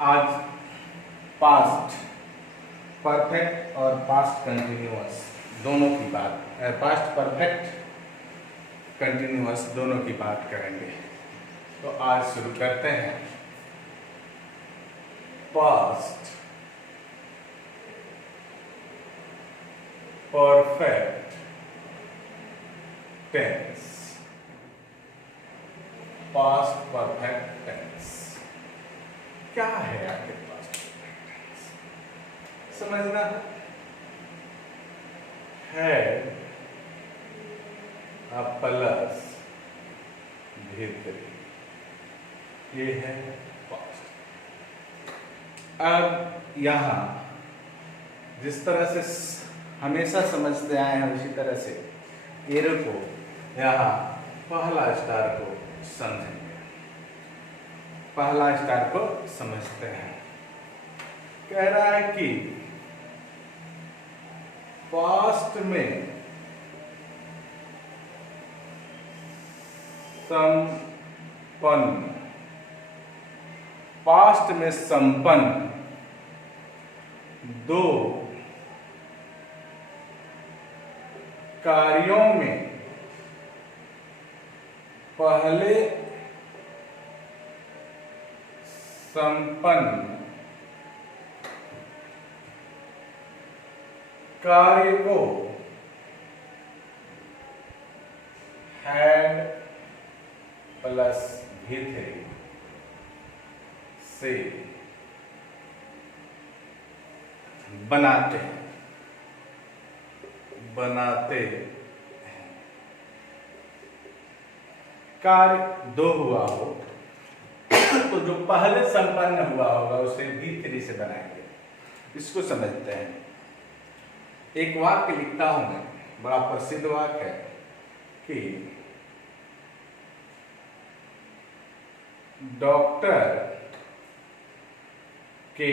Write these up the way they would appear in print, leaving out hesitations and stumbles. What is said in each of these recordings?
आज past perfect और past continuous दोनों की बात, पास्ट परफेक्ट कंटिन्यूअस दोनों की बात करेंगे। तो आज शुरू करते हैं। Past perfect tense. Past perfect tense क्या है आखिर? पास्ट परफेक्ट टेंस समझना है प्लस भीतरी, ये है पास्ट। अब यहां जिस तरह से हमेशा समझते आए हैं उसी तरह से एरो को यहां पहला स्टार को समझेंगे। पहला स्टार को समझते हैं। कह रहा है कि पास्ट में संपन्न, पास्ट में संपन्न दो कार्यों में पहले संपन्न कार्य को हैड प्लस भीतरी से बनाते हैं। कार्य दो हुआ हो तो जो पहले संपन्न हुआ होगा उसे भीतरी से बनाएंगे। इसको समझते हैं। एक वाक्य लिखता हूं मैं, बड़ा प्रसिद्ध वाक्य है कि डॉक्टर के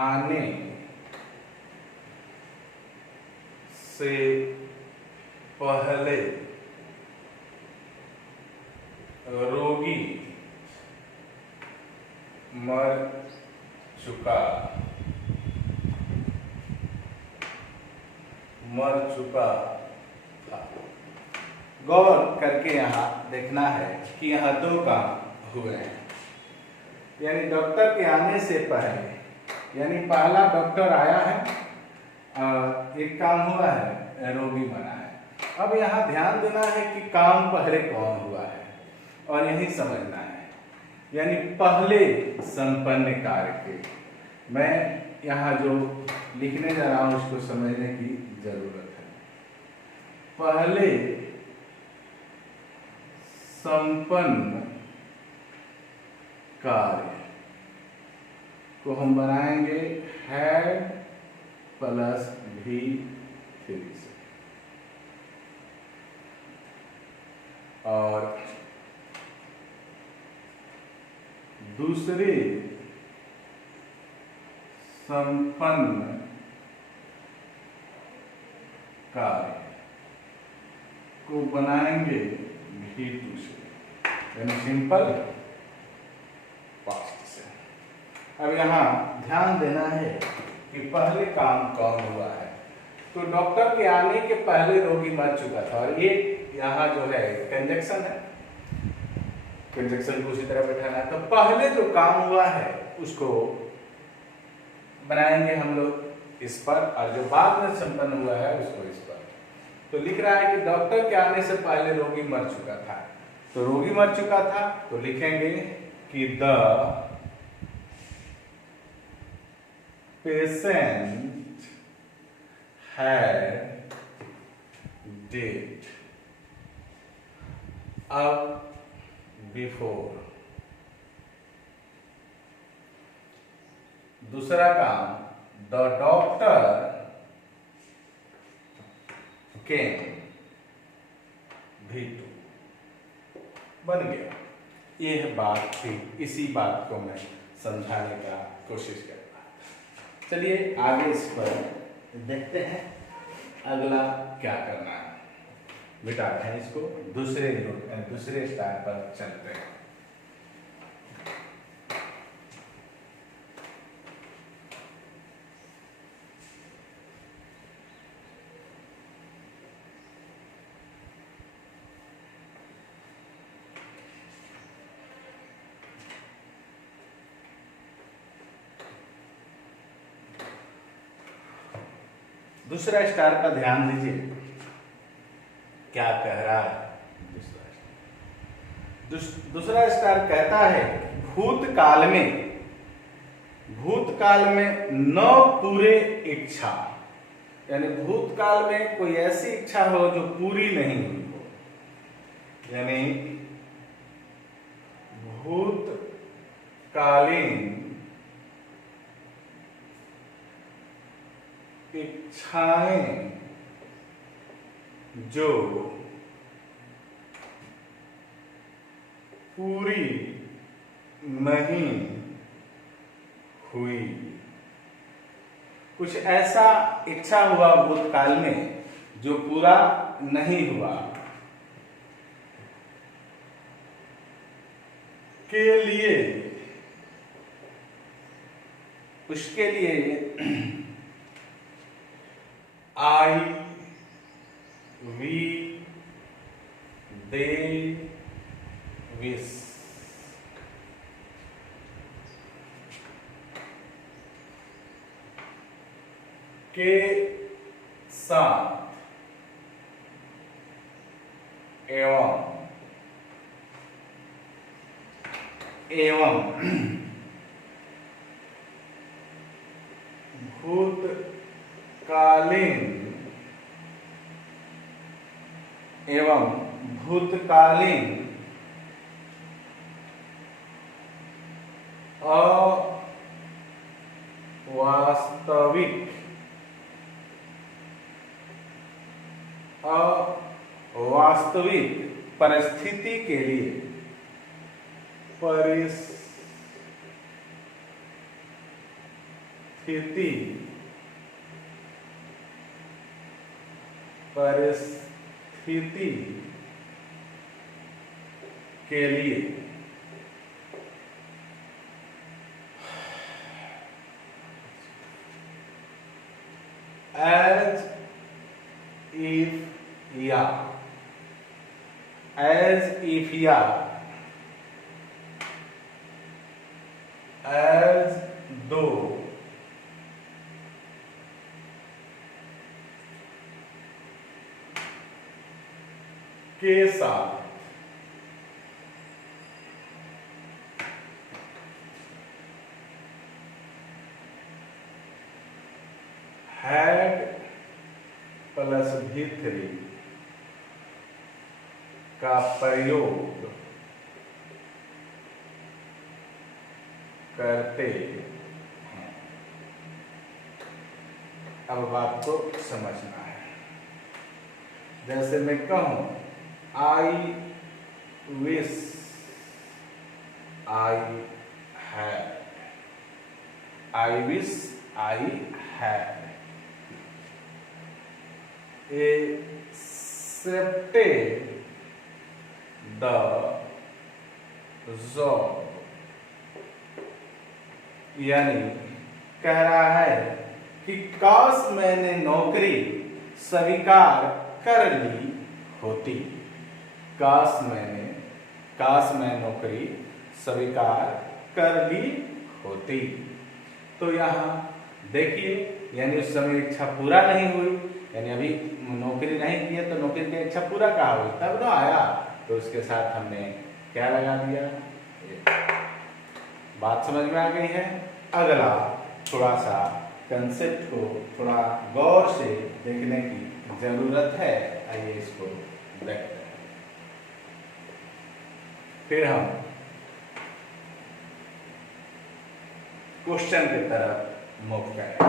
आने से पहले रोगी मर चुका था। गौर करके यहाँ देखना है कि यहाँ दो काम हुए हैं। यानी डॉक्टर के आने से पहले, यानी पहला डॉक्टर आया है, एक काम हुआ है, रोगी मरा है। अब यहाँ ध्यान देना है कि काम पहले कौन हुआ है और यही समझना है। यानी पहले संपन्न कार्य के, मैं यहाँ जो लिखने जा रहा हूं उसको समझने की जरूरत है। पहले संपन्न कार्य को हम बनाएंगे हैड प्लस V3 से, और दूसरे संपन्न कार्य को बनाएंगे V2 से, यानी सिंपल पास्ट से। अब यहाँ ध्यान देना है कि पहले काम कौन हुआ है। तो डॉक्टर के आने के पहले रोगी मर चुका था, और ये यहाँ जो है कंजक्शन है, कंजक्शन को उसी तरह बैठाना है। तो पहले जो काम हुआ है उसको बनाएंगे हम लोग इस पर, और जो बाद में संपन्न हुआ है उसको इस पर। तो लिख रहा है कि डॉक्टर के आने से पहले रोगी मर चुका था। तो रोगी मर चुका था तो लिखेंगे कि द पेशेंट हैड डेड अब बिफोर। दूसरा काम, द डॉक्टर केम V2 बन गया। यह बात थी, इसी बात को मैं समझाने का कोशिश कर रहा था। चलिए आगे इस पर देखते हैं अगला क्या करना है। मिटाते हैं इसको, दूसरे स्टार पर चलते हैं। दूसरा स्टार का ध्यान दीजिए क्या कह रहा है। दूसरा स्टार कहता है भूतकाल में न पूरे इच्छा, यानी भूतकाल में कोई ऐसी इच्छा हो जो पूरी नहीं हुई हो, यानी भूतकालीन इच्छाएं जो पूरी नहीं हुई। कुछ ऐसा इच्छा हुआ भूतकाल में जो पूरा नहीं हुआ, के लिए, उसके लिए आई वी दे विश, के साथ एवं भूतकालीन अवास्तविक परिस्थिति के लिए, परिस्थिति के लिए as though के साथ had प्लस V3 का प्रयोग करते हैं। अब बात को समझना है। जैसे मैं कहूं I wish I had, I wish I had accepted the job, यानी कह रहा है कि काश मैंने नौकरी स्वीकार कर ली होती, काश मैं नौकरी स्वीकार कर ली होती। तो यहाँ देखिए, यानी उस समय इच्छा पूरा नहीं हुई, यानी अभी नौकरी नहीं की है तो नौकरी की इच्छा पूरा कहाँ हुई, तब ना आया, तो उसके साथ हमने क्या लगा दिया। बात समझ में आ गई है। अगला थोड़ा सा कंसेप्ट को थोड़ा गौर से देखने की जरूरत है, आइए इसको देखते हैं। फिर हम क्वेश्चन की तरफ मूव करेंगे।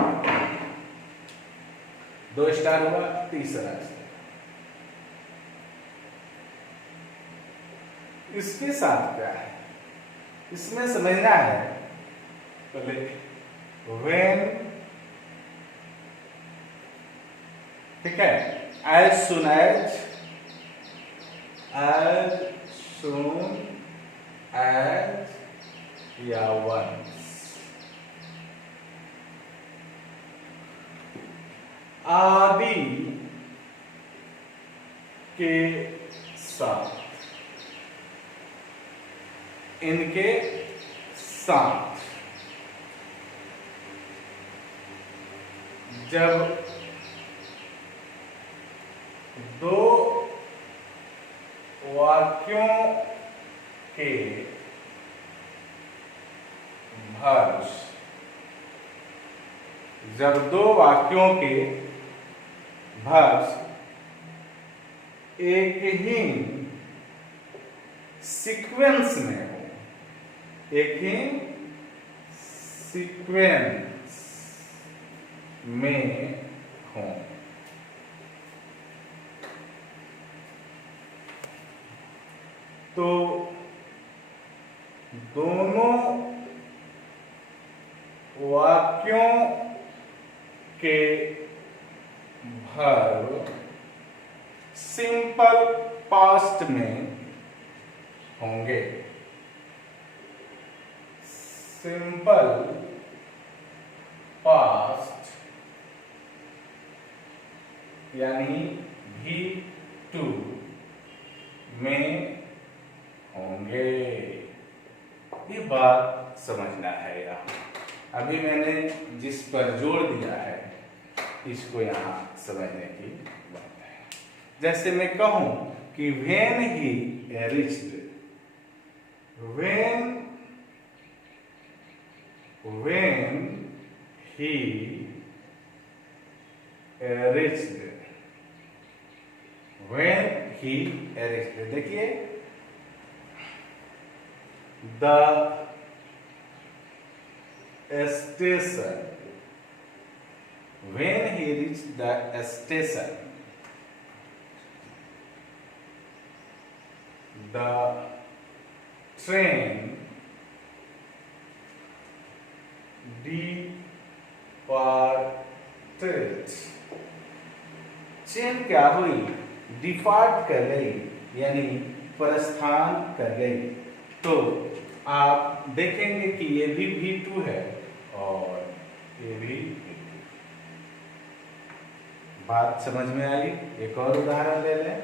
2 स्टार हुआ, तीसरा स्टार। इसके साथ क्या है, इसमें समझना है पहले when, ठीक है, as soon as या once, आदि के साथ, इनके साथ, जब दो वाक्यों के verbs, जब दो वाक्यों के verbs एक ही सीक्वेंस में हो, एक ही सीक्वेंस में हो, तो दोनों वाक्यों के वर्ब सिंपल पास्ट में होंगे। सिंपल पास्ट यानी V2 में होंगे। ये बात समझना है। यहाँ अभी मैंने जिस पर जोर दिया है इसको यहाँ समझने की बात है। जैसे मैं कहूं कि when he reached, when he reached, when he reached, देखिए the station, when he reached the station, the train departed, train क्या हुई? डिपार्ट कर गई, यानी प्रस्थान कर गई। तो आप देखेंगे कि ये भी V2 है और ये भी V2। बात समझ में आई? एक और उदाहरण ले लें।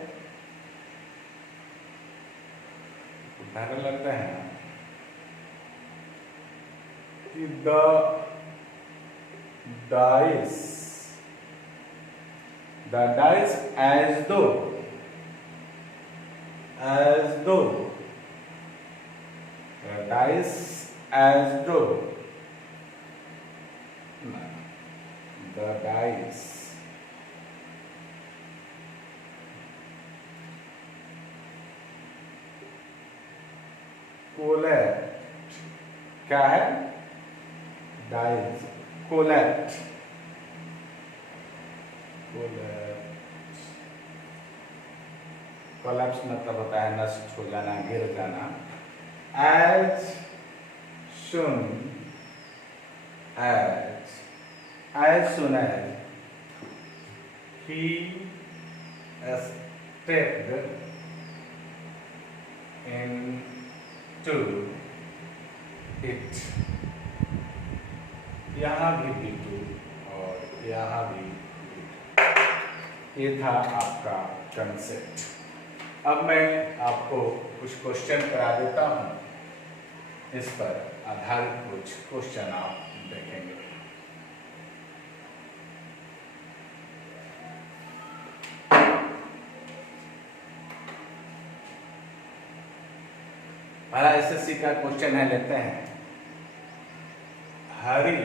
उदाहरण लगता है ना कि the dice as though the dice collect, क्या है? डाइस collect collapse मतलब होता है नष्ट हो जाना, गिर जाना। as soon as he stepped into it, यहाँ भी V2 और यहाँ भी V2। ये था आपका कंसेप्ट। अब मैं आपको कुछ क्वेश्चन करा देता हूँ, इस पर आधारित कुछ क्वेश्चन आप देखेंगे। पहला एसएससी का क्वेश्चन है, लेते हैं। हरी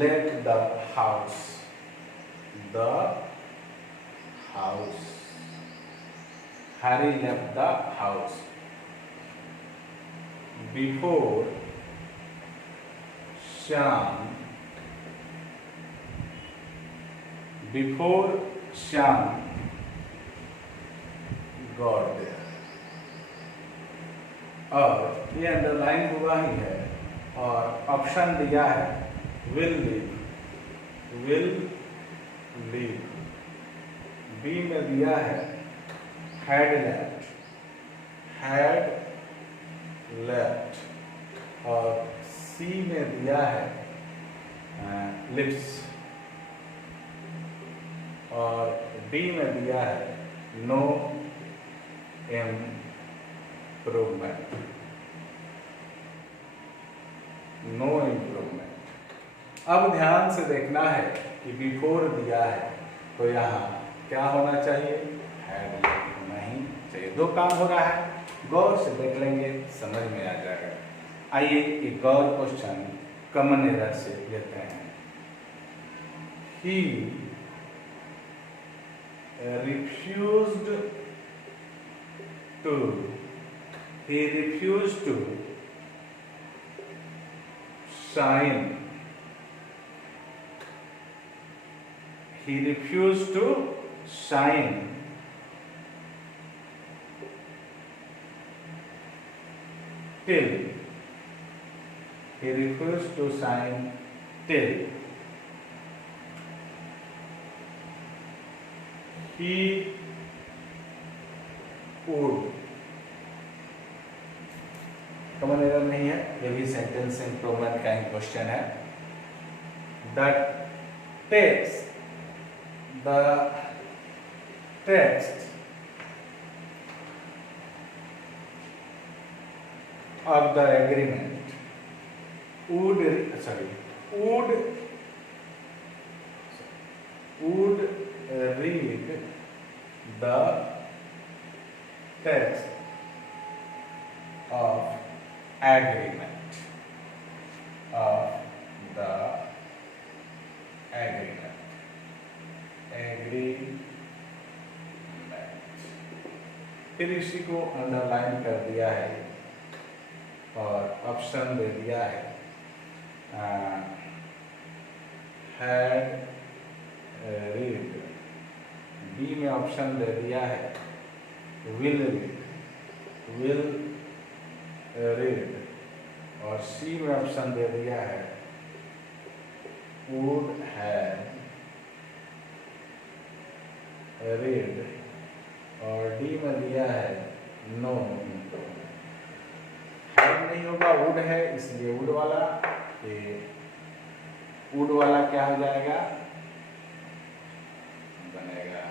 left the house Harry left the house before Shyam got there। और ये अंडरलाइन हुआ ही है और ऑप्शन दिया है will leave, बी में दिया है had left और सी में दिया है lives और डी में दिया है no improvement। अब ध्यान से देखना है कि बिफोर दिया है तो यहाँ क्या होना चाहिए, हैड होना ही चाहिए। दो काम हो रहा है, गौर से देख लेंगे समझ में आ जाएगा। आइए एक और क्वेश्चन कॉमन एरर से लेते हैं। ही refused to sign till he would, common error नहीं है, ये भी सेंटेंस इम्प्रूवमेंट का ही क्वेश्चन है। The text of the agreement would read the text of agreement फिर इसी को अंडरलाइन कर दिया है और ऑप्शन दे दिया है, हैड रीड। बी में ऑप्शन दे दिया है विल रीड, और सी में ऑप्शन दे दिया है वुड हैव रीड, और डी में दिया है नो। हैव नहीं होगा, वुड है, इसलिए वुड वाला, ये वुड वाला क्या हो जाएगा, बनेगा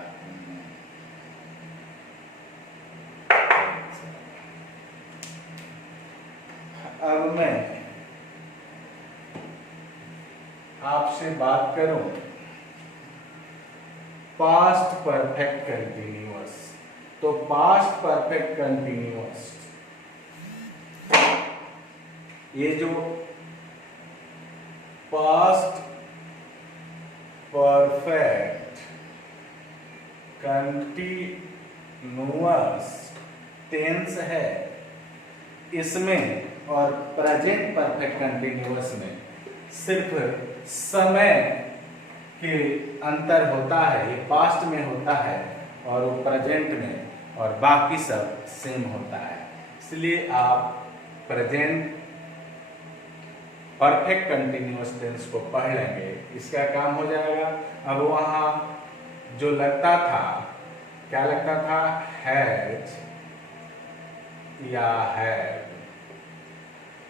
अब मैं आपसे बात करूं पास्ट परफेक्ट कंटिन्यूअस, तो पास्ट परफेक्ट कंटिन्यूअस ये जो पास्ट परफेक्ट कंटिन्यूअस टेंस है, इसमें और प्रेजेंट परफेक्ट कंटिन्यूअस में सिर्फ समय के अंतर होता है, ये पास्ट में होता है और वो प्रेजेंट में, और बाकी सब सेम होता है। इसलिए आप प्रेजेंट परफेक्ट कंटिन्यूअस टेंस को पढ़ लेंगे, इसका काम हो जाएगा। अब वहाँ जो लगता था, क्या लगता था, हैज या हैड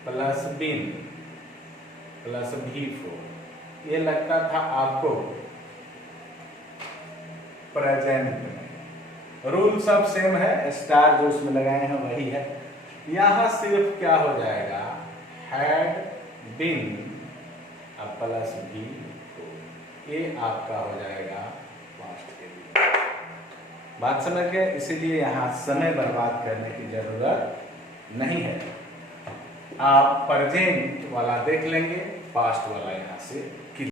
प्लस बीन प्लस भी फोर, ये लगता था आपको प्रेजेंट में। रूल सब सेम है, स्टार जो उसमें लगाए हैं वही है। यहां सिर्फ क्या हो जाएगा, हैड बीन प्लस भी फोर, ये आपका हो जाएगा पास्ट के लिए। बात समझ गए? इसीलिए यहां समय बर्बाद करने की जरूरत नहीं है। आप प्रेजेंट वाला देख लेंगे, पास्ट वाला यहाँ से